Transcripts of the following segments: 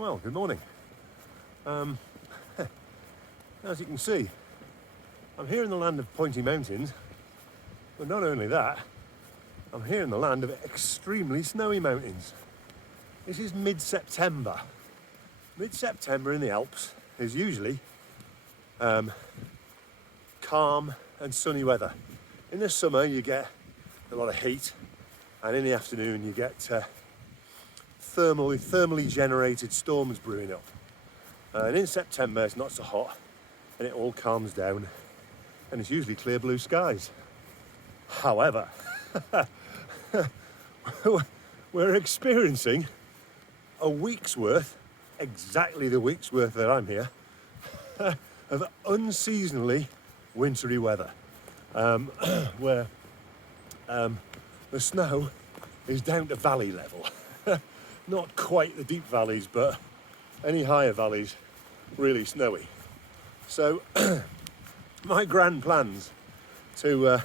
Well, good morning. As you can see, I'm here in the land of pointy mountains, but not only that, I'm here in the land of extremely snowy mountains. This is mid-September. Mid-September in the Alps is usually calm and sunny weather. In the summer you get a lot of heat, and in the afternoon you get thermally generated storms brewing up. And in September it's not so hot and it all calms down and it's usually clear blue skies. However, we're experiencing a week's worth, exactly the week's worth that I'm here, of unseasonally wintry weather, where the snow is down to valley level. Not quite the deep valleys, but any higher valleys really snowy. So my grand plans to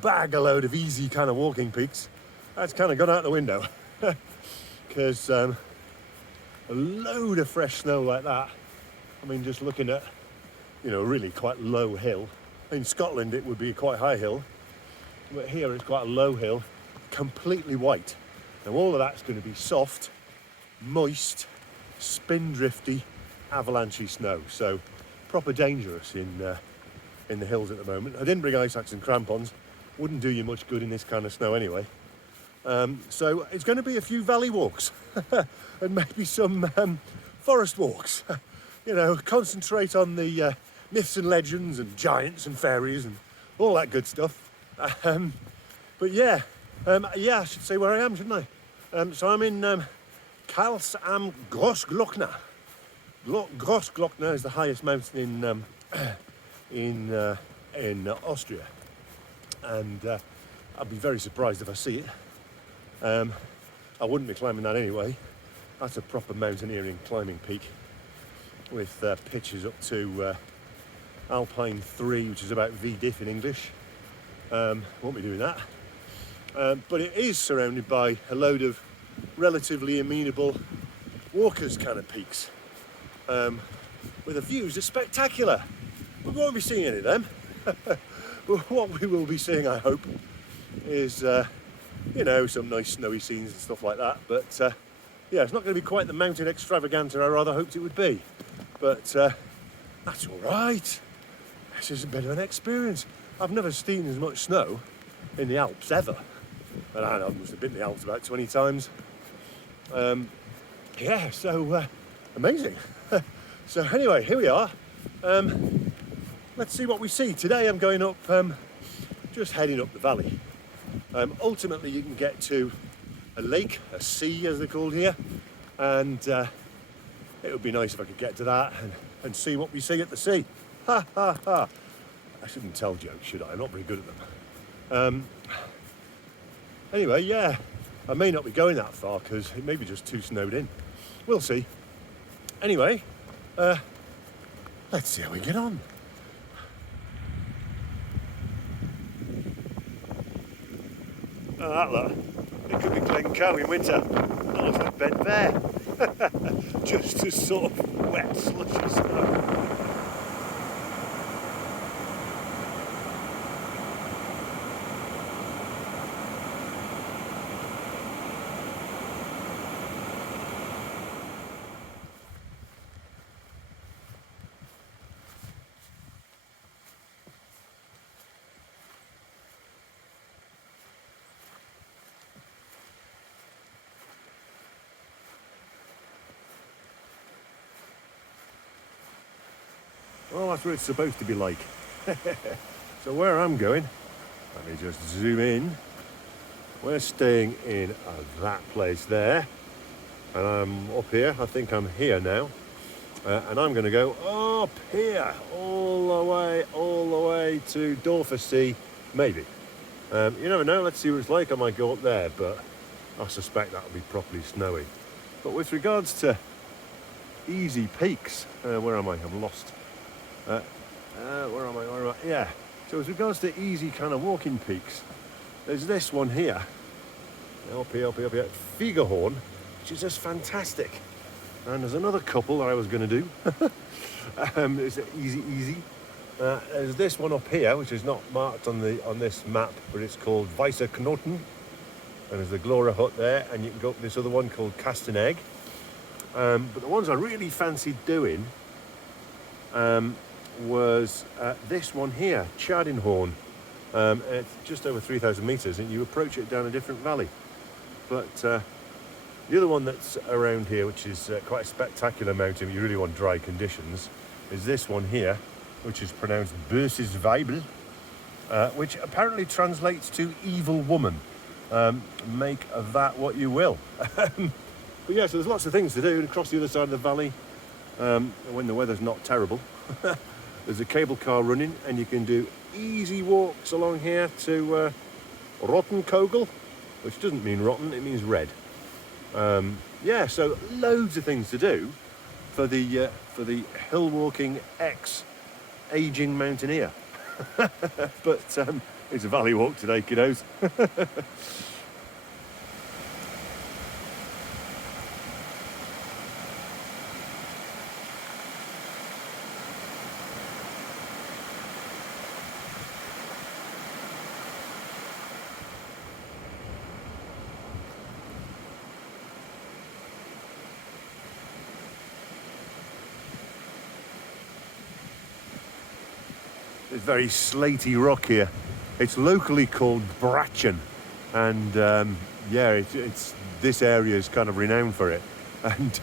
bag a load of easy kind of walking peaks, that's kind of gone out the window. Because a load of fresh snow like that, I mean, just looking at, really quite low hill. In Scotland it would be a quite high hill, but here it's quite a low hill, completely white. Now all of that's going to be soft, moist, spindrifty, avalanchy snow. So proper dangerous in the hills at the moment. I didn't bring ice axe and crampons. Wouldn't do you much good in this kind of snow anyway. So it's going to be a few valley walks and maybe some forest walks. Concentrate on the myths and legends and giants and fairies and all that good stuff. But yeah, I should say where I am, shouldn't I? So I'm in Kals am Großglockner. Großglockner is the highest mountain in Austria, and I'd be very surprised if I see it. I wouldn't be climbing that anyway. That's a proper mountaineering climbing peak with pitches up to Alpine 3, which is about V-diff in English. Won't be doing that. But it is surrounded by a load of relatively amenable walkers kind of peaks, where the views are spectacular. We won't be seeing any of them. But what we will be seeing, I hope, is some nice snowy scenes and stuff like that. But it's not going to be quite the mountain extravaganza I rather hoped it would be. But that's all right. It's just a bit of an experience. I've never seen as much snow in the Alps ever. And I must have been in the Alps about 20 times. So amazing. So anyway, here we are. Let's see what we see. Today I'm going up, just heading up the valley. Ultimately you can get to a lake, a sea as they're called here, and it would be nice if I could get to that and see what we see at the sea. Ha ha ha. I shouldn't tell jokes, should I? I'm not very good at them. Anyway, yeah, I may not be going that far because it may be just too snowed in. We'll see. Anyway, let's see how we get on. Oh, that look. It could be Glencoe in winter. That looks like Ben Bear. Just a sort of wet, slushy snow. Well, that's what it's supposed to be like. So where I'm going, let me just zoom in. We're staying in that place there. And I'm up here. I think I'm here now. And I'm going to go up here, all the way to Dorfer Sea, maybe. You never know. Let's see what it's like. I might go up there, but I suspect that'll be properly snowy. But with regards to easy peaks, where am I? I'm lost. Where am I? Yeah. So with regards to easy kind of walking peaks, there's this one here. Up here. Fiegerhorn, which is just fantastic. And there's another couple that I was going to do. It's easy. There's this one up here, which is not marked on this map, but it's called Weißer Knoten. And there's the Glora hut there, and you can go up this other one called Castenegg. But the ones I really fancied doing was this one here, Chadinhorn. It's just over 3,000 metres, and you approach it down a different valley. But the other one that's around here, which is quite a spectacular mountain, but you really want dry conditions, is this one here, which is pronounced Böses Weibel, which apparently translates to evil woman. Make of that what you will. But yeah, so there's lots of things to do across the other side of the valley when the weather's not terrible. There's a cable car running, and you can do easy walks along here to Rottenkogel, which doesn't mean rotten, it means red. Yeah, so loads of things to do for the hill walking aging mountaineer. But it's a valley walk today, kiddos. It's very slaty rock here. It's locally called Brachen, and yeah, it's this area is kind of renowned for it. And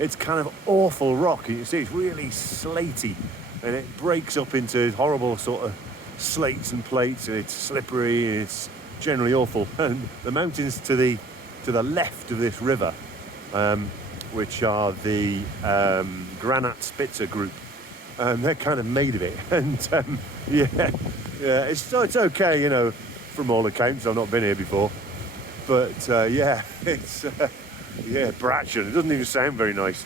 it's kind of awful rock. You see, it's really slaty, and it breaks up into horrible sort of slates and plates, and it's slippery, and it's generally awful. And the mountains to the left of this river, which are the Granat Spitzer group, they're kind of made of it. And yeah, it's okay, you know, from all accounts. I've not been here before, but yeah, it's yeah, Brachen. It doesn't even sound very nice.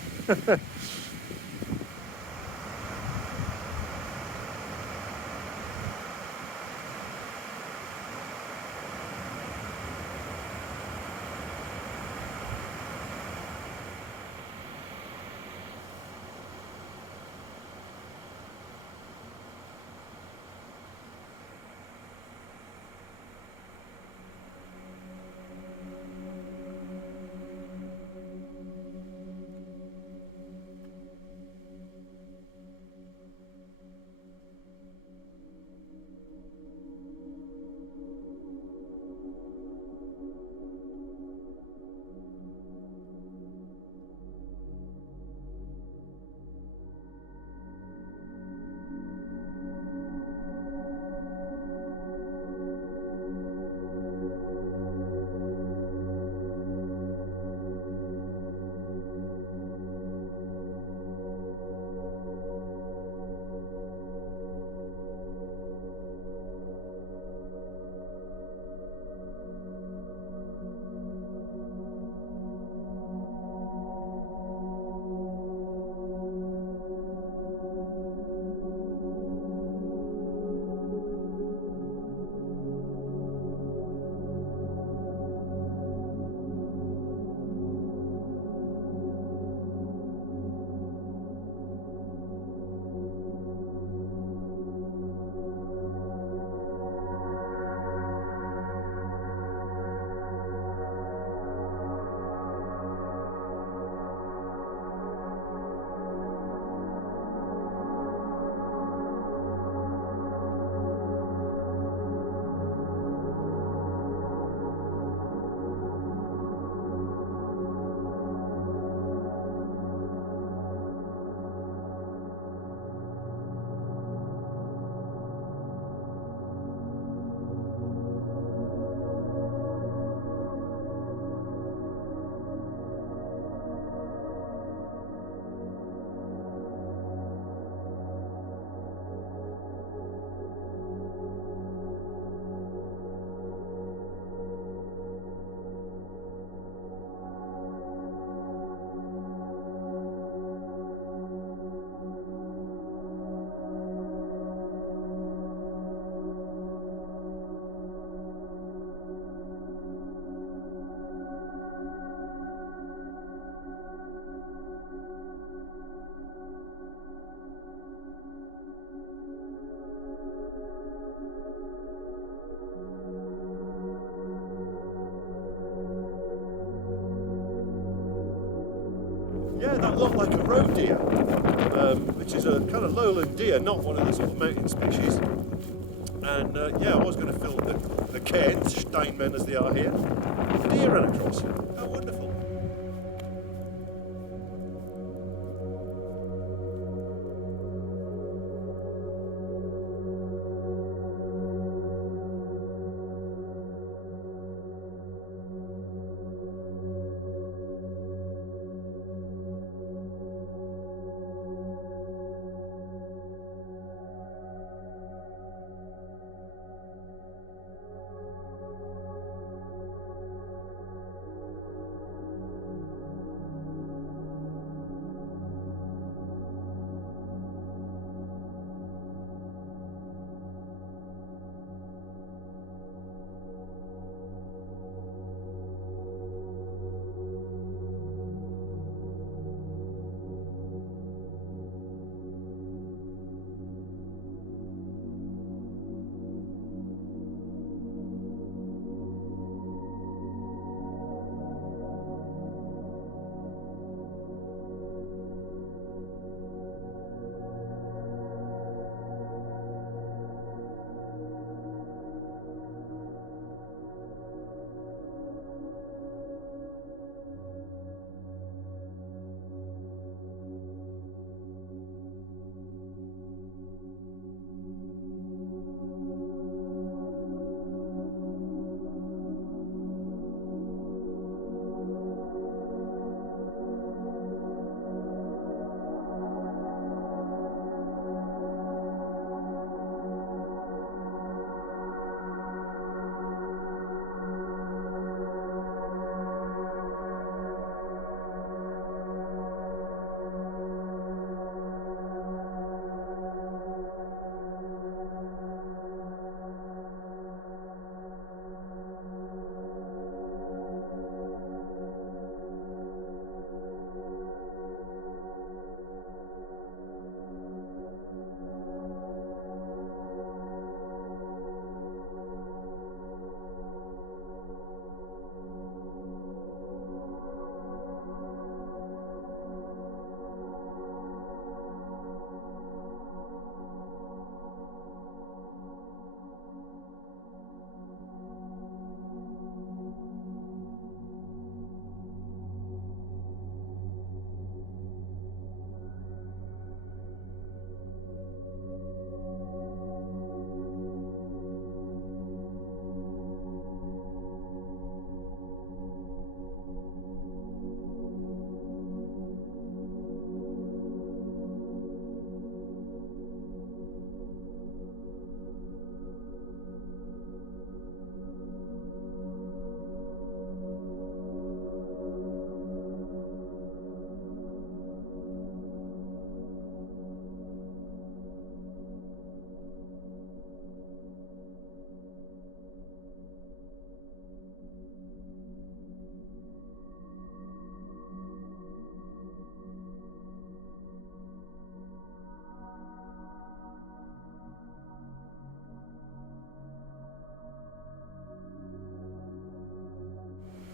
Yeah, that looked like a roe deer, which is a kind of lowland deer, not one of the sort of mountain species. And yeah, I was going to film the cairns, Steinmen as they are here. The deer ran across. How wonderful.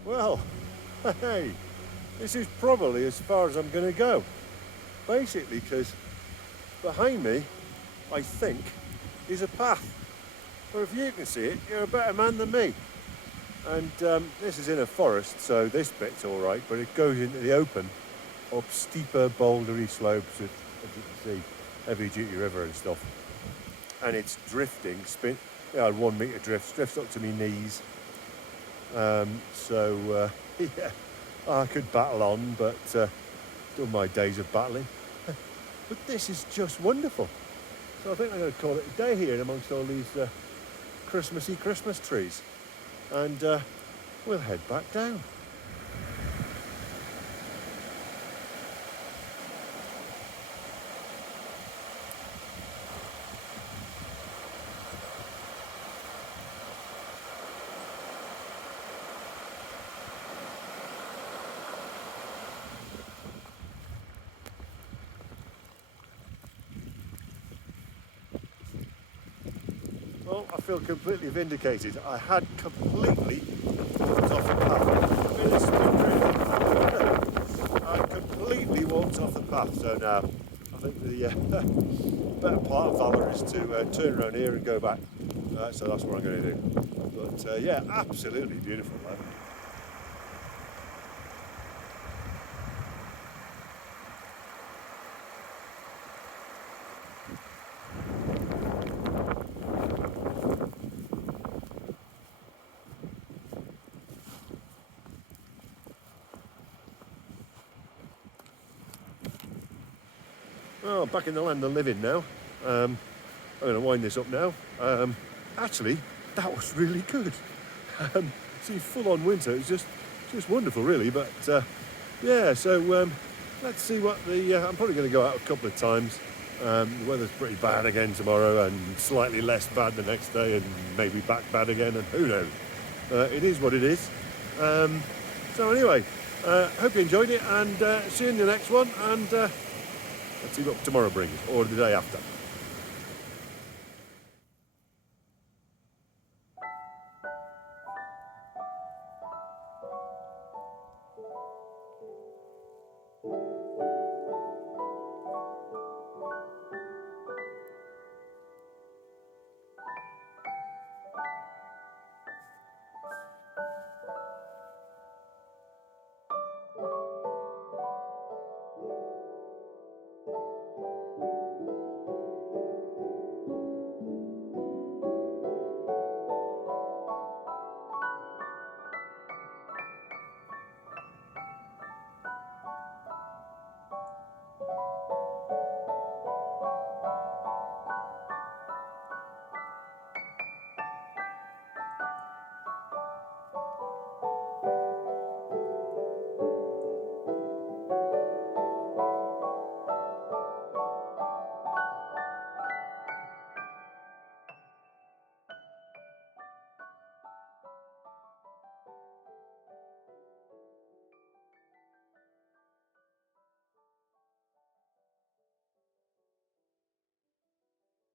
Well, hey, this is probably as far as I'm going to go. Basically, because behind me, I think, is a path. But if you can see it, you're a better man than me. And this is in a forest, so this bit's all right, but it goes into the open, up steeper, bouldery slopes, as you can see, heavy-duty river and stuff. And it's drifting, I had 1 metre drifts up to my knees. Yeah, I could battle on, but done my days of battling. But this is just wonderful. So I think I'm going to call it a day here amongst all these Christmassy Christmas trees. And we'll head back down. Well, I feel completely vindicated. I had completely walked off the path. I completely path, so now I think the better part of Valor is to turn around here and go back. So that's what I'm going to do. But yeah, absolutely beautiful though. Well, back in the land of living now. I'm going to wind this up now. Actually, that was really good. See, full-on winter. It's just wonderful, really. But yeah, so let's see what the. I'm probably going to go out a couple of times. The weather's pretty bad again tomorrow, and slightly less bad the next day, and maybe back bad again, and who knows? It is what it is. So anyway, hope you enjoyed it, and see you in the next one. And let's see what tomorrow brings, or the day after.